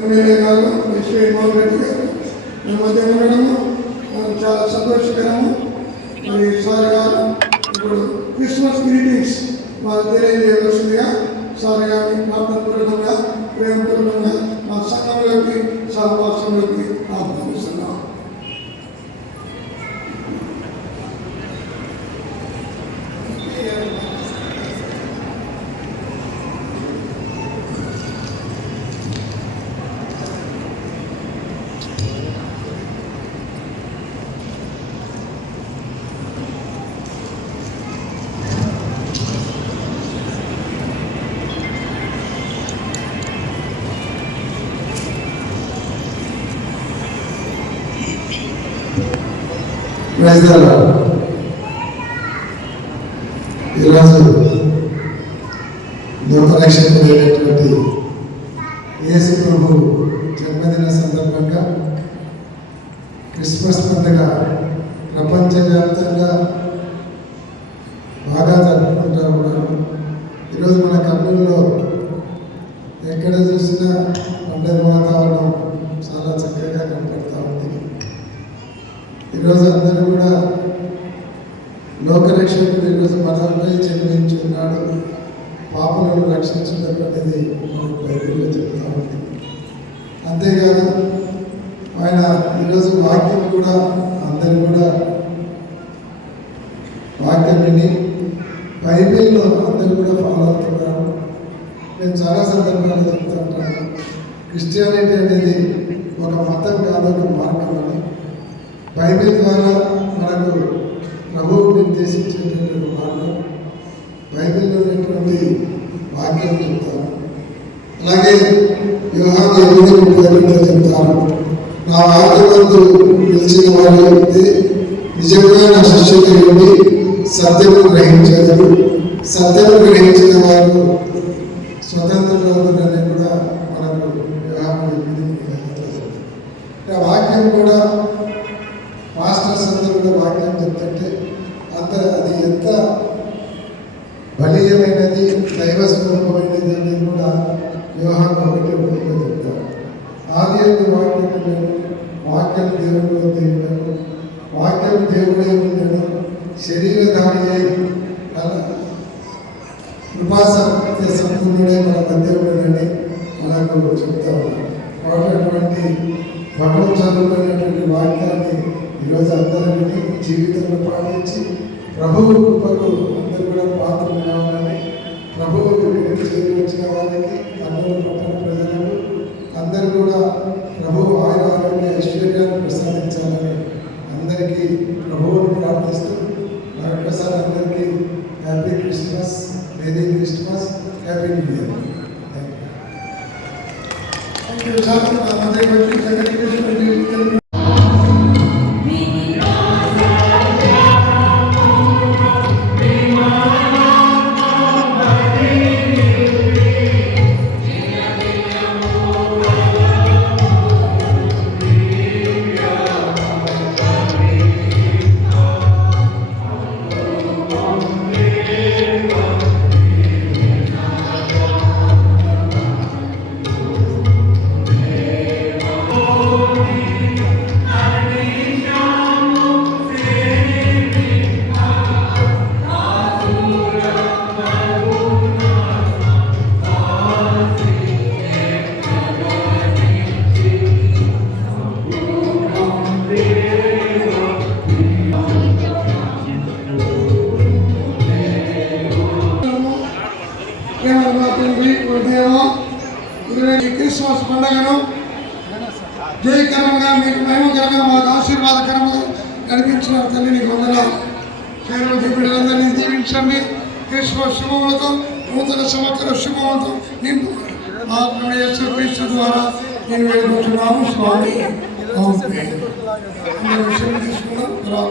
MLA గారు విశ్వ మోహన్ రెడ్డి గారు మీ మధ్య ఉండడము చాలా సంతోషకరము. మరి సార్ గారు ఇప్పుడు క్రిస్మస్ గ్రీటింగ్స్ మాకు తెలియజేయవలసిందిగా సార్ గారిని ప్రార్థనపూర్వకంగా ప్రేమపూర్వకంగా మా సంఘంలోకి సహవాసంలోకి ఆహ్వానిస్తున్నాం ఈరోజు ద లార్డ్. ఈరోజు లోకరక్షకుడైనటువంటి యేసు ప్రభు జన్మదిన సందర్భంగా క్రిస్మస్ పండుగ ప్రపంచవ్యాప్తంగా బాగా జరుపుకుంటూ ఉన్నారు ఈరోజు మన కర్నూలులో ఎక్కడ చూసినా పండుగ వాతావరణం చాలా చక్కగా కనపడతా ఉంది ఈరోజు అందరూ కూడా లోకరక్షకుడు ఈరోజు మనపై జన్మించి ఉన్నాడు పాపలను రక్షించడం అనేది బైబిల్లో చెప్తా ఉంది అంతేకాదు ఆయన ఈరోజు వాక్యం కూడా అందరు కూడా వాక్యం విని బైబిల్లో అందరు కూడా ఫాలో అవుతున్నారు. నేను చాలా సందర్భాలు చెప్తా ఉంటాను క్రిస్టియానిటీ అనేది ఒక మతం కాదు ఒక మార్గం అని బైబిల్ ద్వారా మనకు ప్రభువు నిర్దేశించినటువంటి ఒక మార్గం. బైబిల్లో ఉన్నటువంటి వాక్యం చెప్తారు అలాగే వ్యవహారం ఎనిమిది ముప్పై చెప్తారు. నా వాక్యమందు నిలిచిన వారు అయితే నిజంగా నా శిష్యులు ఉండి సత్యము గ్రహించారు సత్యము గ్రహించిన వారు స్వతంత్రంగా స్వతంత్రులవుతారని కూడా మనకు వ్యవహారం ఆ వాక్యం కూడా మాస్టర్స్ అందరూ కూడా వాక్యం చెప్తుంటే అంత అది ఎంత బలీయమైనది దైవ స్వరూపమైనది అనేది కూడా వ్యవహారం ఒకటి ఒకటిగా చెప్తారు. ఆది అయితే వాక్యం వాక్యం దేవుడు దేవుడు వాక్యం దేవుడే ఉన్నాడు శరీరధారి అయి కృపాసక్తి సంపూర్ణుడే మన మధ్య ఉన్నాడని మనకు చెప్తా ఉన్నారు. కాబట్టి భగవత్ చదువుకునేటువంటి వాక్యాన్ని ఈరోజు అందరూ జీవితంలో పాటించి ప్రభువు కృపకు అందరూ కూడా పాత్ర కావాలని ప్రభువు ఇక్కడికి చేరి వచ్చిన వారికి అందరూ పట్టణ ప్రజలకు అందరూ కూడా ప్రభు ఆయన ఆరోగ్య ఐశ్వర్యాన్ని ప్రసాదించాలని అందరికీ ప్రభువుని ప్రార్థిస్తూ మరొకసారి అందరికీ happy Christmas merry Christmas happy new year. Thank you sir మా క్రిస్మస్ పండుగను జయకరంగా మీకు మేమకరంగా మాకు ఆశీర్వాదకరంగా కనిపించిన తల్లి నీకు వందనాలు కేవలం బిడ్డలందరినీ దీవించండి క్రిస్మస్ శుభములతో నూతన సంవత్సర శుభములతో నింపు మా యేసు క్రీస్తు ద్వారా నేను వేడుకుంటున్నాము. స్వామి తీసుకున్నాం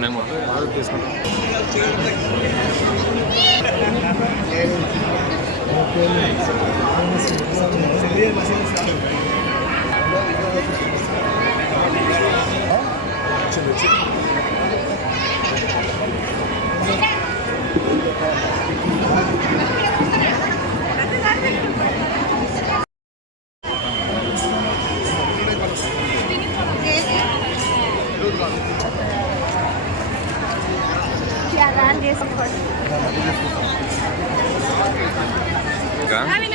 నేను మొత్తం ఆర్డర్ తీసుకుంటాను ఇంకా నా ఫ్యామిలీ నాయకుడు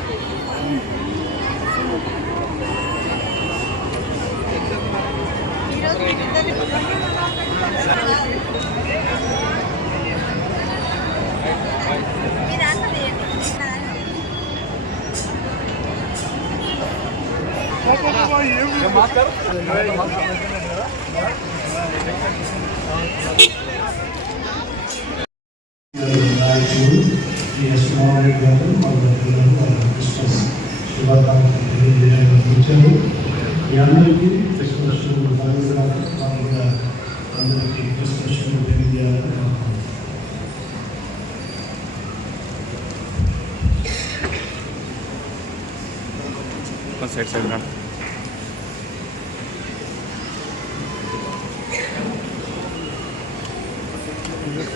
ఎస్మారెడ్డి గారు మా పిల్లలు వాళ్ళ క్రిస్మస్ శుభాకాంక్షలు తెలియజేయడానికి వచ్చారు మీ అందరికీ క్రిస్మస్ శుభాకాంక్షలు అందరికీ క్రిస్మస్ శుభ తెలియజేయాలని కోరుకుంటున్నాను. సైడ్ సైడ్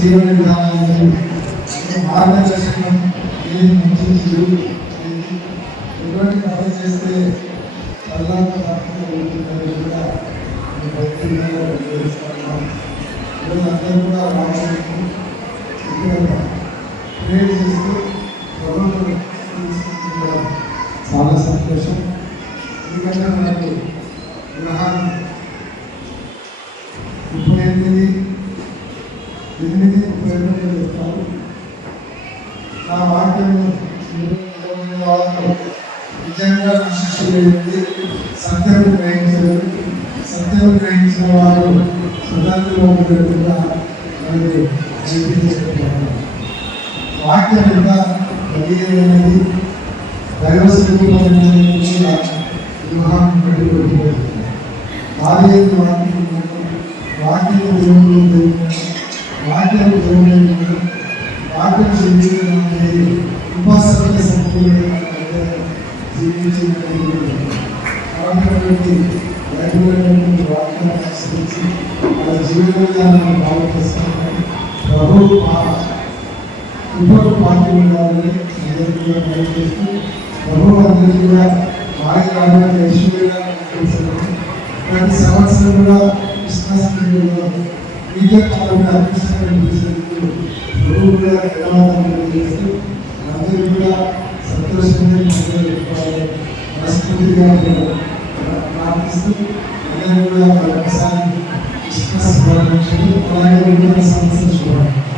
జీవన విధానాలను మార్గదర్శనం ఏది మంచి చెడు ఏది ఎటువంటి పనులు చేస్తే అల్లాహ్ తప్పకుండా ఉంటుందని కూడా ఈ భక్తులుగా వివరిస్తున్నాం ఈరోజు అందరూ కూడా రావాలని ఇక్కడ ప్రేర్ చేస్తూ ప్రభుత్వం తీసుకుంటున్నారు. చాలా సంతోషం ఎందుకంటే మనకు గ్రహాలు ముప్పై ఎనిమిది ఎనిమిది ముప్పై ఎనిమిది చెప్తాను నా వాక్యం నిజంగా శిష్యులైంది సత్యం గ్రహించలేదు సత్యం గ్రహించిన వారు సుధాంతులో ఉండేట్టుగా మరి జీవించుకుంటున్నారు వాక్యం ఎంత బలీయమైనది దైవ స్వరూపమైనది కూడా వివాహం పెట్టుకుంటుంది ఆలయం వాక్యం వాక్యం దేవుడు దేవుడు వాక్యం దేవుడు వాక్యం జీవించడానికి ఉపాసన సంపూర్ణ జీవించినటువంటి కాబట్టి బైబిల్ వాక్యాన్ని అనుసరించి వాళ్ళ జీవిత విధానాన్ని బాగు చేసుకుంటాం ప్రభు ఇప్పుడు పార్టీ ఉండాలని అందరికీ కూడా తెలియజేస్తూ ప్రభు అందరికీ కూడా ఆయన ఆరోగ్య ఐశ్వర్యంగా అనుగ్రహించాలని ప్రతి సంవత్సరం కూడా క్రిస్మస్ పండుగలో మీడియా కాలంలో అదృష్టంగా అనిపించినందుకు ప్రభు కూడా ధన్యవాదాలు తెలియజేస్తూ అందరూ కూడా సంతోషంగా అందరూ మనస్ఫూర్తిగా ప్రార్థిస్తూ అందరూ కూడా మరొకసారి క్రిస్మస్ శుభాకాంక్షలు అలాగే నూతన సంవత్సర శుభాకాంక్షలు ఈ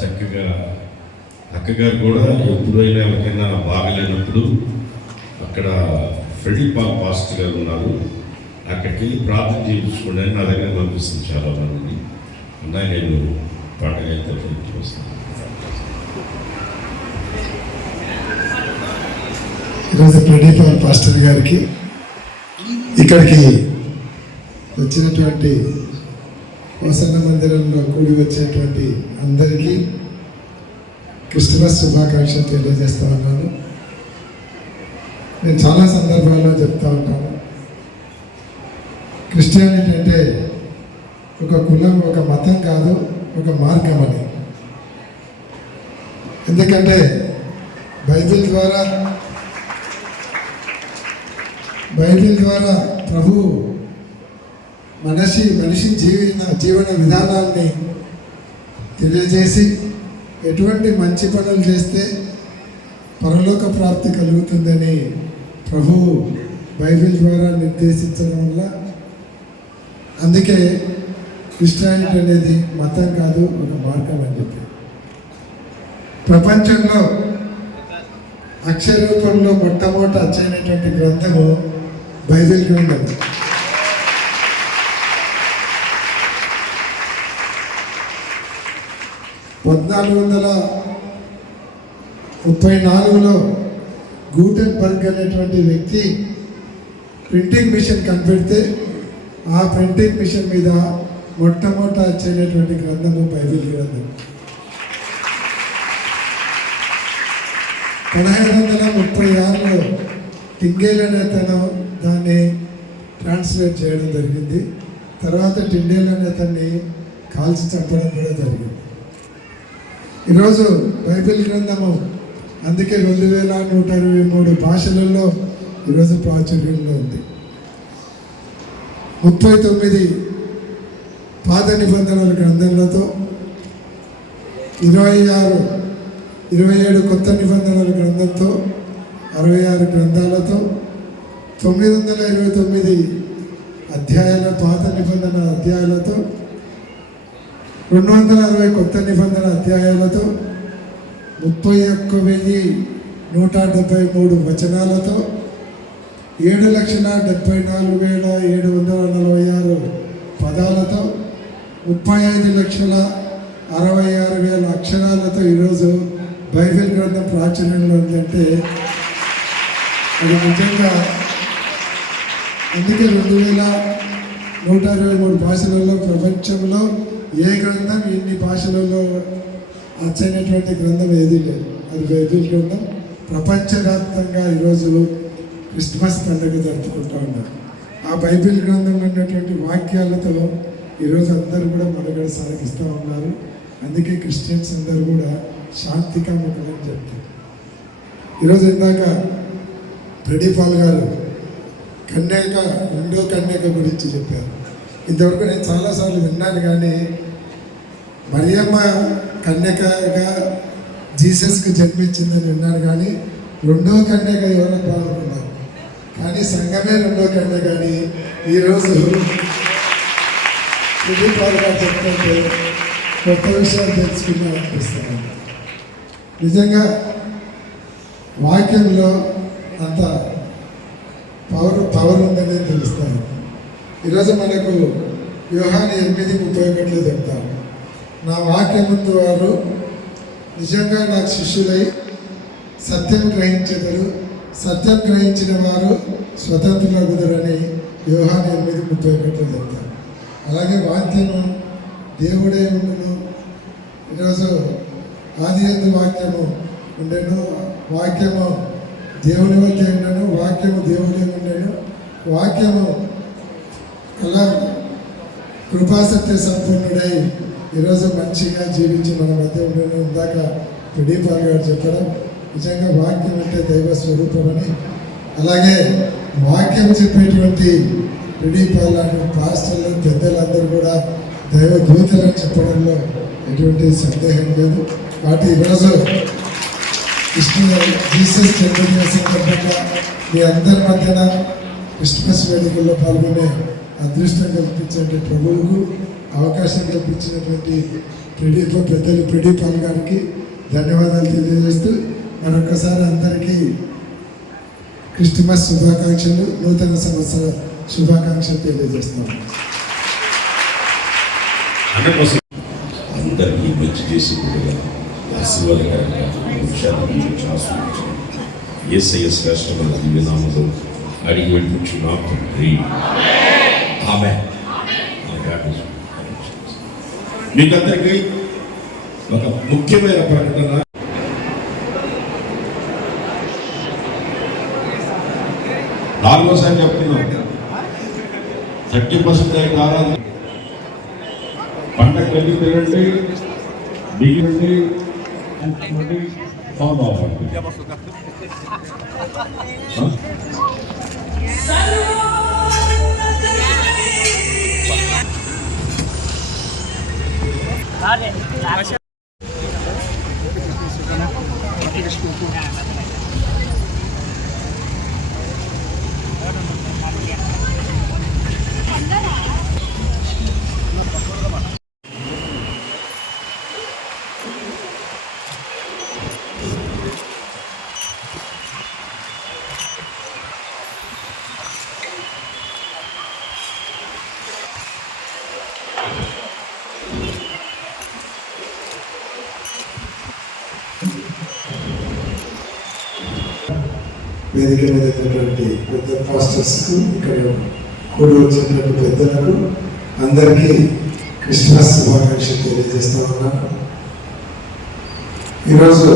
చక్కగా అక్కగారు కూడా ఎప్పుడైనా ఎవరికైనా బాగలేనప్పుడు అక్కడ ఫ్రెడీ పాల్ పాస్ట్ గారు ఉన్నారు. అక్కడికి వెళ్ళి ప్రార్థన చేయించుకోండి నా దగ్గర పంపిస్తుంది చాలా మంది అన్నయ్య నేను పండగ అయితే వస్తాను. ఈరోజు ప్రదీప్ పాస్టర్ గారికి ఇక్కడికి వచ్చినటువంటి ప్రసన్న మందిరంలో కూడి వచ్చేటువంటి అందరికీ క్రిస్మస్ శుభాకాంక్షలు తెలియజేస్తూ ఉన్నాను. నేను చాలా సందర్భాల్లో చెప్తా ఉంటాను. క్రిస్టియానిటీ అంటే ఒక కులం ఒక మతం కాదు ఒక మార్గం అని. ఎందుకంటే బైబిల్ ద్వారా బైబిల్ ద్వారా ప్రభు మనిషి మనిషి జీవన జీవన విధానాన్ని తెలియజేసి ఎటువంటి మంచి పనులు చేస్తే పరలోక ప్రాప్తి కలుగుతుందని ప్రభు బైబిల్ ద్వారా నిర్దేశించడం వల్ల అందుకే క్రిస్టియానిటీ అనేది మతం కాదు ఒక మార్గం అని చెప్పి. ప్రపంచంలో అక్షరూపంలో మొట్టమొదట అచ్చైనటువంటి గ్రంథము బైబిల్ గ్రంథం పద్నాలుగు వందల ముప్పై నాలుగులో గూటెన్ బర్గ్ అనేటువంటి వ్యక్తి ప్రింటింగ్ మిషన్ కనిపెడితే ఆ ప్రింటింగ్ మిషన్ మీద మొట్టమొదట వచ్చేటటువంటి గ్రంథము బైబిల్ గ్రంథం. పదహైదు వందల ముప్పై ఆరులో టింగేల్ అనే తను దాన్ని ట్రాన్స్లేట్ చేయడం జరిగింది. తర్వాత టిండేల్ అనే అతన్ని కాల్చి చంపడం కూడా జరిగింది. ఈరోజు బైబిల్ గ్రంథము అందుకే రెండు వేల నూట ఇరవై మూడు భాషలలో ఈరోజు ప్రాచుర్యంలో ఉంది. ముప్పై తొమ్మిది పాత నిబంధనల గ్రంథాలతో ఇరవై ఆరు ఇరవై ఏడు కొత్త నిబంధనల గ్రంథంతో అరవై ఆరు గ్రంథాలతో తొమ్మిది వందల ఇరవై తొమ్మిది అధ్యాయాల పాత నిబంధన అధ్యాయాలతో రెండు వందల అరవై కొత్త నిబంధన అధ్యాయాలతో ముప్పై ఒక్క వెయ్యి నూట డెబ్బై మూడు వచనాలతో ఏడు లక్షల డెబ్బై నాలుగు వేల ఏడు వందల నలభై ఆరు పదాలతో ముప్పై ఐదు లక్షల అరవై ఆరు వేల అక్షరాలతో ఈరోజు బైబిల్ గ్రంథం ప్రాచుర్యంలో ఉందంటే అది నిజంగా అందుకే రెండు వేల నూట ఇరవై మూడు భాషలలో ప్రపంచంలో ఏ గ్రంథం ఇన్ని భాషలలో అచ్చైనటువంటి గ్రంథం ఏదీ లేదు. అది బైబిల్ గ్రంథం ప్రపంచవ్యాప్తంగా ఈరోజు క్రిస్మస్ పండుగ జరుపుకుంటూ ఉన్నారు. ఆ బైబిల్ గ్రంథంలో ఉన్నటువంటి వాక్యాలతో ఈరోజు అందరూ కూడా మనుగడ సాగిస్తూ ఉన్నారు. అందుకే క్రిస్టియన్స్ అందరూ కూడా శాంతికాముకులని చెప్తారు. ఈరోజు ఇందాక ప్రదీపాల్ గారు కన్యాక రెండో కన్యాక గురించి చెప్పారు. ఇంతవరకు నేను చాలాసార్లు విన్నాను కానీ మరియమ్మ కన్యకగా జీసస్కి జన్మించిందని విన్నాను కానీ రెండో కన్యక ఎవరో పాల్గొన్నారు. కానీ సంఘమే రెండో కన్య కానీ ఈరోజు ప్రదీపాల్ పాలుగా చెప్తుంటే కొత్త విషయాలు తెలుసుకున్నా అనిపిస్తాను నిజంగా వాక్యంలో అంత పవర్ పవర్ ఉందని తెలుస్తాను ఈరోజు మనకు వ్యూహాన్ని ఎనిమిది ముప్పై ఒకటిలో చెప్తాను నా వాక్యం ముందు వారు నిజంగా నాకు శిష్యులై సత్యం గ్రహించదురు. సత్యం గ్రహించిన వారు స్వతంత్రులగుదరని వ్యూహాన్ని ఎనిమిది ముప్పై ఒకటిలో చెప్తాను అలాగే వాక్యము దేవుడే ఉండును. ఈరోజు ఆది ఎందు వాక్యము ఉండేను. వాక్యము దేవుని వద్ద ఉండను. వాక్యము దేవుడే ఉండేను. వాక్యము అలా కృపాసత్య సంపూర్ణుడై ఈరోజు మంచిగా జీవించి మన మధ్య ఉండడం. ఇందాక ప్రదీపాల్ గారు చెప్పడం నిజంగా వాక్యం అంటే దైవ స్వరూపమని. అలాగే వాక్యం చెప్పేటువంటి ప్రదీపాల్ లాంటి పాస్టర్లు పెద్దలందరూ కూడా దైవ దూతలని చెప్పడంలో ఎటువంటి సందేహం లేదు. వాటి ఈరోజు కృష్ణ జీసస్ జన్మదిన సందర్భంగా మీ అందరి మధ్యన క్రిస్మస్ వేడుకల్లో పాల్గొనే అదృష్టం కల్పించే ప్రభువుకు అవకాశం కల్పించినటువంటి ప్రదీప పెద్దలు ప్రదీపాల్ గారికి ధన్యవాదాలు తెలియజేస్తూ మరొకసారి అందరికీ క్రిస్టమస్ శుభాకాంక్షలు నూతన సంవత్సర శుభాకాంక్షలు తెలియజేస్తున్నాను అందరికీ మంచి చేసి కూడా ఆశీర్వాదకరంగా విషయాన్ని ఆస్వాదించండి శ్రేష్టమైన అడిగి వెళ్ళిపుచ్చున్నాం తండ్రి ఆమె మీకందరికీ ఒక ముఖ్యమైన ప్రకటన నాలుగోసారి చెప్తున్నాం థర్టీ పర్సెంట్ అయిన ఆరాధన పంటకు వెళ్ళి తినండి దిగండి మళ్ళీ ఫాలో అవ్వండి ఆ? వేదిక మీద ఉన్నటువంటి పెద్ద పాస్టర్స్కు ఇక్కడ కూడి వచ్చినటువంటి పెద్దలకు అందరికీ క్రిస్మస్ శుభాకాంక్షలు తెలియజేస్తా ఉన్నాను. ఈరోజు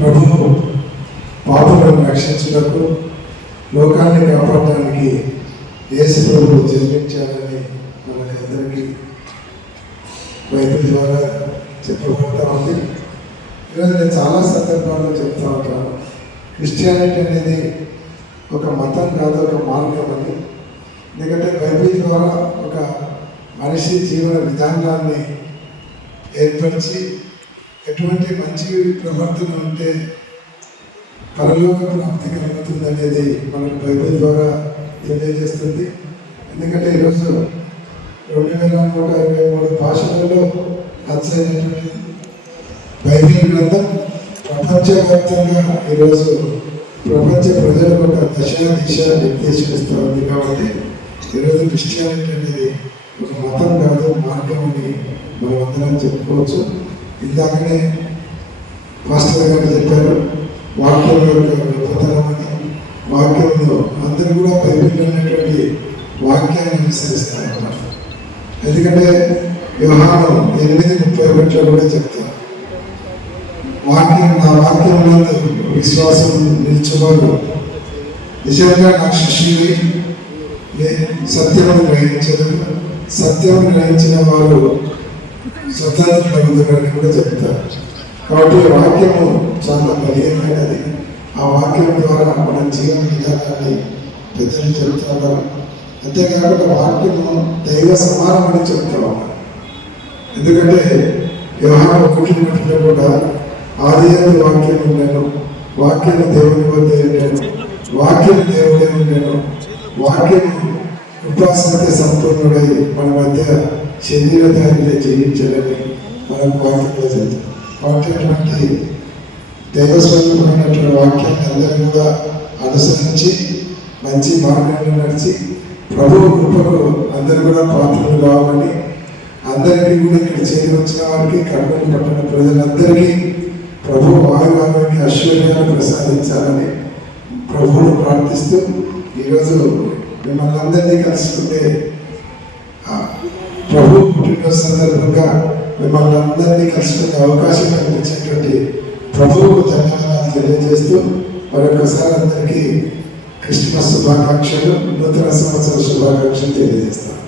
ప్రభువు పాపలను రక్షించుటకు లోకాన్ని కాపాడడానికి యేసు ప్రభు జన్మించాలని మనకి అందరికీ బైబిల్ ద్వారా చెప్పబడతా ఉంది. ఈరోజు నేను చాలా సందర్భాల్లో చెప్తా ఉంటాను. క్రిస్టియానిటీ అనేది ఒక మతం కాదు ఒక మార్గం అని ఎందుకంటే బైబిల్ ద్వారా ఒక మనిషి జీవన విధానాన్ని ఏర్పరిచి ఎటువంటి మంచి ప్రవర్తన ఉంటే పరలోక ప్రాప్తి కలుగుతుంది అనేది మనకు బైబిల్ ద్వారా తెలియజేస్తుంది. ఎందుకంటే ఈరోజు రెండు వేల నూట ఇరవై మూడు భాషలలో రచయినటువంటి బైబిల్ గ్రంథం ప్రపంచవ్యాప్తంగా ఈరోజు ప్రపంచ ప్రజలకు ఒక దశ దిశ నిర్దేశిస్తూ ఉంది కాబట్టి ఈరోజు క్రిస్టియానిటీ అనేది ఒక మతం కాదు మార్గం అని మనం అందరం చెప్పుకోవచ్చు. ఇందాకనే మాస్టర్ గారు చెప్పారు వాక్యం యొక్క గొప్పతనం అని. వాక్యంలో అందరూ కూడా బైబిల్లో ఉన్నటువంటి వాక్యాన్ని అనుసరిస్తారు ఎందుకంటే వ్యవహారం ఎనిమిది ముప్పై ఒకటిలో కూడా చెప్తారు వాక్యం నా వాక్యంలో విశ్వాసం నిలిచేవాడు. నిజంగా నా శిష్యుని సత్యమును గ్రహించదు సత్యమును గ్రహించిన వారు స్వతంత్రులని కూడా చెప్తారు. కాబట్టి వాక్యము చాలా బలీయమైనది ఆ వాక్యం ద్వారా మన జీవన విధానాన్ని పెద్దలు చెప్తున్నారు అంతేకాకుండా వాక్యము దైవ సమానమని చెప్తా ఎందుకంటే వ్యవహారం ఒకటి కూడా ఆది వాక్యం ఉండేను. వాక్యం దేవుని వద్ద ఉండేను. వాక్యం దేవుడే ఉండేను. వాక్యం ఉపాసనకి సంపూర్ణుడై మన మధ్య శరీర ధారిని మనం వాక్యంలో చెప్తాం. వాక్యటువంటి దైవస్వరూపమైనటువంటి వాక్యాన్ని అందరం కూడా అనుసరించి మంచి మార్గంలో నడిచి ప్రభు కృపకు అందరూ కూడా పాత్రలు కావాలని అందరికీ కూడా ఇక్కడ చేరి వచ్చిన వారికి కర్మలు పట్టణ ప్రజలందరికీ ప్రభు వాయువాన్ని ఐశ్వర్యాన్ని ప్రసాదించాలని ప్రభువును ప్రార్థిస్తూ ఈరోజు మిమ్మల్ని అందరినీ కలుసుకుంటే ప్రభు పుట్టినరోజు సందర్భంగా మిమ్మల్ని అందరినీ కలుసుకునే అవకాశం కల్పించినటువంటి ప్రభువుకు ధన్యవాదాలు తెలియజేస్తూ మరొకసారి అందరికీ క్రిస్మస్ శుభాకాంక్షలు నూతన సంవత్సర శుభాకాంక్షలు తెలియజేస్తాను.